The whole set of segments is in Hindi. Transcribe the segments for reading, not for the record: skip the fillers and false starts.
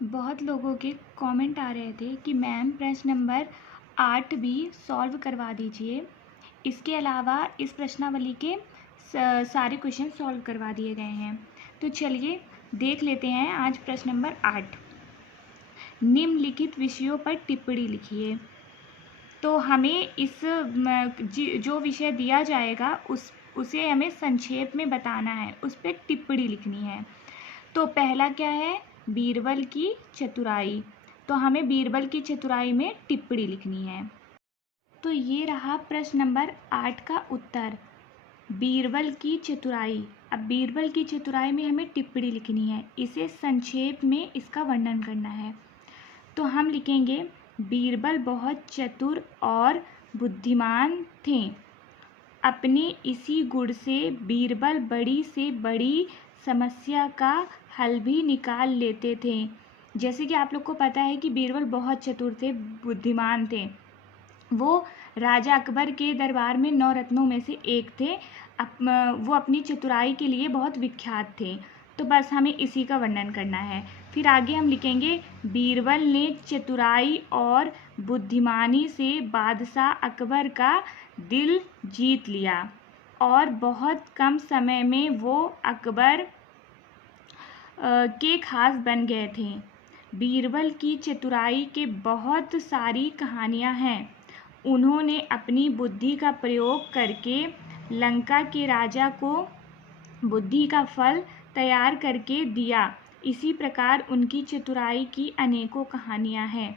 बहुत लोगों के कमेंट आ रहे थे कि मैम प्रश्न नंबर 8 भी सॉल्व करवा दीजिए। इसके अलावा इस प्रश्नावली के सारे क्वेश्चन सॉल्व करवा दिए गए हैं। तो चलिए देख लेते हैं आज प्रश्न नंबर 8। निम्नलिखित विषयों पर टिप्पणी लिखिए। तो हमें इस जो विषय दिया जाएगा उसे हमें संक्षेप में बताना है, उस पर टिप्पणी लिखनी है। तो पहला क्या है? बीरबल की चतुराई। तो हमें बीरबल की चतुराई में टिप्पणी लिखनी है। तो ये रहा प्रश्न नंबर 8 का उत्तर, बीरबल की चतुराई। अब बीरबल की चतुराई में हमें टिप्पणी लिखनी है, इसे संक्षेप में इसका वर्णन करना है। तो हम लिखेंगे बीरबल बहुत चतुर और बुद्धिमान थे। अपने इसी गुण से बीरबल बड़ी से बड़ी समस्या का हल भी निकाल लेते थे। जैसे कि आप लोग को पता है कि बीरबल बहुत चतुर थे, बुद्धिमान थे। वो राजा अकबर के दरबार में 9 रत्नों में से एक थे। वो अपनी चतुराई के लिए बहुत विख्यात थे। तो बस हमें इसी का वर्णन करना है। फिर आगे हम लिखेंगे बीरबल ने चतुराई और बुद्धिमानी से बादशाह अकबर का दिल जीत लिया और बहुत कम समय में वो अकबर के खास बन गए थे। बीरबल की चतुराई के बहुत सारी कहानियाँ हैं। उन्होंने अपनी बुद्धि का प्रयोग करके लंका के राजा को बुद्धि का फल तैयार करके दिया। इसी प्रकार उनकी चतुराई की अनेकों कहानियाँ हैं।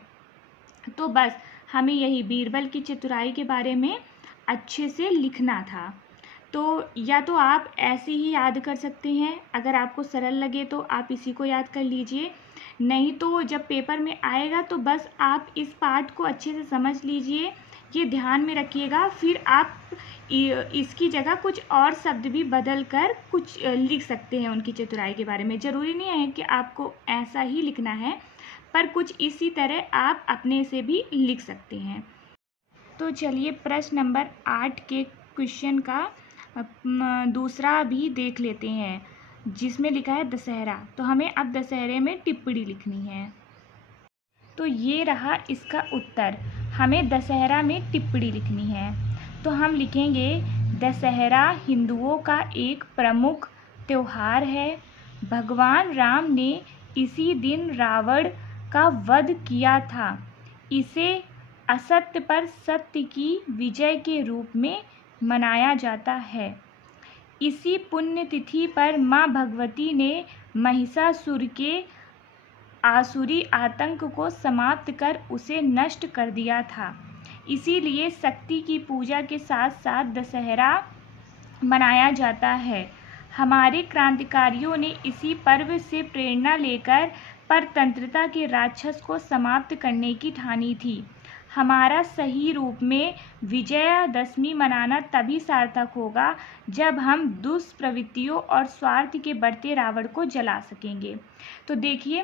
तो बस हमें यही बीरबल की चतुराई के बारे में अच्छे से लिखना था। तो या तो आप ऐसे ही याद कर सकते हैं, अगर आपको सरल लगे तो आप इसी को याद कर लीजिए। नहीं तो जब पेपर में आएगा तो बस आप इस पार्ट को अच्छे से समझ लीजिए, ये ध्यान में रखिएगा। फिर आप इसकी जगह कुछ और शब्द भी बदल कर कुछ लिख सकते हैं उनकी चतुराई के बारे में। ज़रूरी नहीं है कि आपको ऐसा ही लिखना है, पर कुछ इसी तरह आप अपने से भी लिख सकते हैं। तो चलिए प्रश्न नंबर 8 के क्वेश्चन का दूसरा भी देख लेते हैं, जिसमें लिखा है दशहरा। तो हमें अब दशहरे में टिप्पणी लिखनी है। तो ये रहा इसका उत्तर, हमें दशहरा में टिप्पणी लिखनी है। तो हम लिखेंगे दशहरा हिंदुओं का एक प्रमुख त्योहार है। भगवान राम ने इसी दिन रावण का वध किया था। इसे असत्य पर सत्य की विजय के रूप में मनाया जाता है। इसी पुण्य तिथि पर माँ भगवती ने महिषासुर के आसुरी आतंक को समाप्त कर उसे नष्ट कर दिया था। इसीलिए शक्ति की पूजा के साथ साथ दशहरा मनाया जाता है। हमारे क्रांतिकारियों ने इसी पर्व से प्रेरणा लेकर परतंत्रता के राक्षस को समाप्त करने की ठानी थी। हमारा सही रूप में विजयादशमी मनाना तभी सार्थक होगा जब हम दुष्प्रवृत्तियों और स्वार्थ के बढ़ते रावण को जला सकेंगे। तो देखिए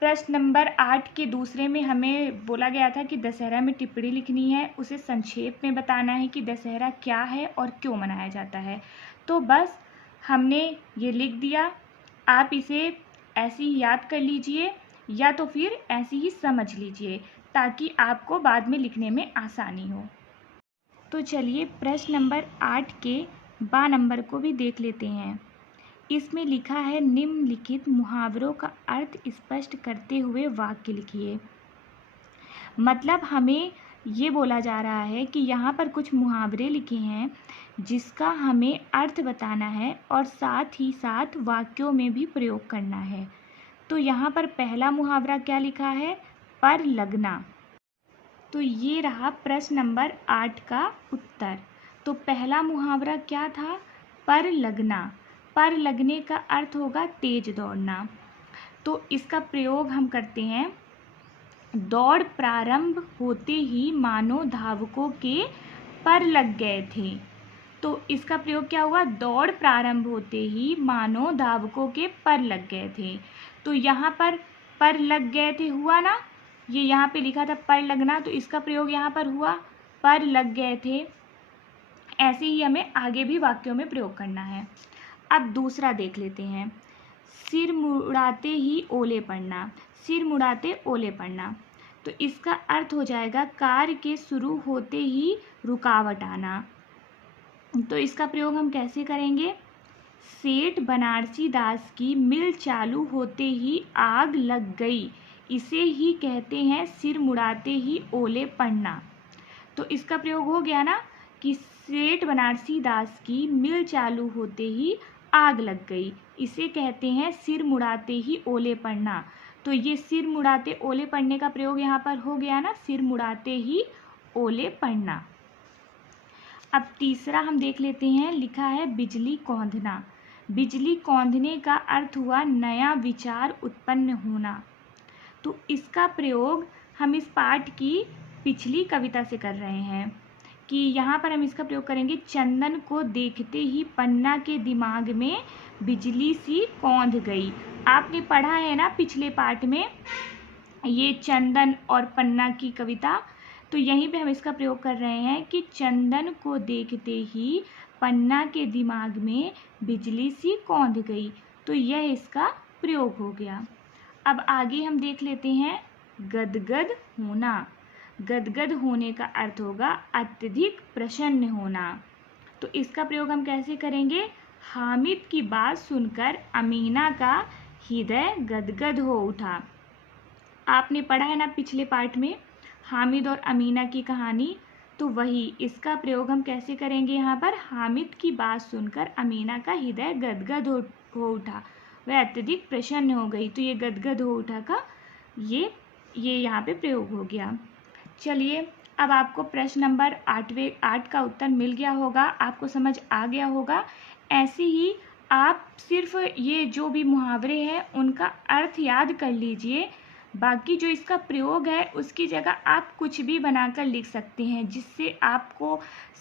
प्रश्न नंबर 8 के दूसरे में हमें बोला गया था कि दशहरा में टिप्पणी लिखनी है, उसे संक्षेप में बताना है कि दशहरा क्या है और क्यों मनाया जाता है। तो बस हमने ये लिख दिया। आप इसे ऐसे ही याद कर लीजिए या तो फिर ऐसे ही समझ लीजिए, ताकि आपको बाद में लिखने में आसानी हो। तो चलिए प्रश्न नंबर 8 के बा नंबर को भी देख लेते हैं। इसमें लिखा है निम्नलिखित मुहावरों का अर्थ स्पष्ट करते हुए वाक्य लिखिए। मतलब हमें ये बोला जा रहा है कि यहाँ पर कुछ मुहावरे लिखे हैं जिसका हमें अर्थ बताना है और साथ ही साथ वाक्यों में भी प्रयोग करना है। तो यहाँ पर पहला मुहावरा क्या लिखा है? पर लगना। तो ये रहा प्रश्न नंबर 8 का उत्तर। तो पहला मुहावरा क्या था? पर लगना। पर लगने का अर्थ होगा तेज दौड़ना। तो इसका प्रयोग हम करते हैं, दौड़ प्रारंभ होते ही मानो धावकों के पर लग गए थे। तो इसका प्रयोग क्या हुआ? दौड़ प्रारंभ होते ही मानो धावकों के पर लग गए थे। तो यहाँ पर लग गए थे हुआ ना, ये यहाँ पे लिखा था पर लगना, तो इसका प्रयोग यहाँ पर हुआ पर लग गए थे। ऐसे ही हमें आगे भी वाक्यों में प्रयोग करना है। अब दूसरा देख लेते हैं। सिर मुड़ाते ही ओले पड़ना, सिर मुड़ाते ओले पड़ना। तो इसका अर्थ हो जाएगा कार्य के शुरू होते ही रुकावट आना। तो इसका प्रयोग हम कैसे करेंगे? सेठ बनारसी दास की मिल चालू होते ही आग लग गई, इसे ही कहते हैं सिर मुड़ाते ही ओले पड़ना। तो इसका प्रयोग हो गया ना कि सेठ बनारसी दास की मिल चालू होते ही आग लग गई, इसे कहते हैं सिर मुड़ाते ही ओले पड़ना। तो ये सिर मुड़ाते ओले पड़ने का प्रयोग यहाँ पर हो गया ना, सिर मुड़ाते ही ओले पड़ना। अब तीसरा हम देख लेते हैं, लिखा है बिजली कौंधना। बिजली कौंधने का अर्थ हुआ नया विचार उत्पन्न होना। तो इसका प्रयोग हम इस पाठ की पिछली कविता से कर रहे हैं कि यहाँ पर हम इसका प्रयोग करेंगे, चंदन को देखते ही पन्ना के दिमाग में बिजली सी कौंध गई। आपने पढ़ा है ना पिछले पाठ में ये चंदन और पन्ना की कविता, तो यहीं पे हम इसका प्रयोग कर रहे हैं कि चंदन को देखते ही पन्ना के दिमाग में बिजली सी कौंध गई। तो यह इसका प्रयोग हो गया। अब आगे हम देख लेते हैं गदगद होना। गदगद होने का अर्थ होगा अत्यधिक प्रसन्न होना। तो इसका प्रयोग हम कैसे करेंगे? हामिद की बात सुनकर अमीना का हृदय गदगद हो उठा। आपने पढ़ा है ना पिछले पाठ में हामिद और अमीना की कहानी, तो वही इसका प्रयोग हम कैसे करेंगे यहाँ पर? हामिद की बात सुनकर अमीना का हृदय गदगद हो उठा, वह अत्यधिक प्रसन्न हो गई। तो ये गदगद हो उठा का ये यहाँ पे प्रयोग हो गया। चलिए अब आपको प्रश्न नंबर 8 का उत्तर मिल गया होगा, आपको समझ आ गया होगा। ऐसे ही आप सिर्फ ये जो भी मुहावरे हैं उनका अर्थ याद कर लीजिए, बाकी जो इसका प्रयोग है उसकी जगह आप कुछ भी बनाकर लिख सकते हैं जिससे आपको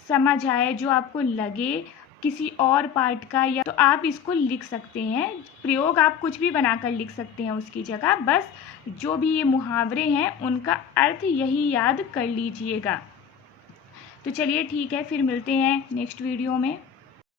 समझ आए, जो आपको लगे किसी और पार्ट का, या तो आप इसको लिख सकते हैं। प्रयोग आप कुछ भी बनाकर लिख सकते हैं उसकी जगह, बस जो भी ये मुहावरे हैं उनका अर्थ यही याद कर लीजिएगा। तो चलिए ठीक है, फिर मिलते हैं नेक्स्ट वीडियो में।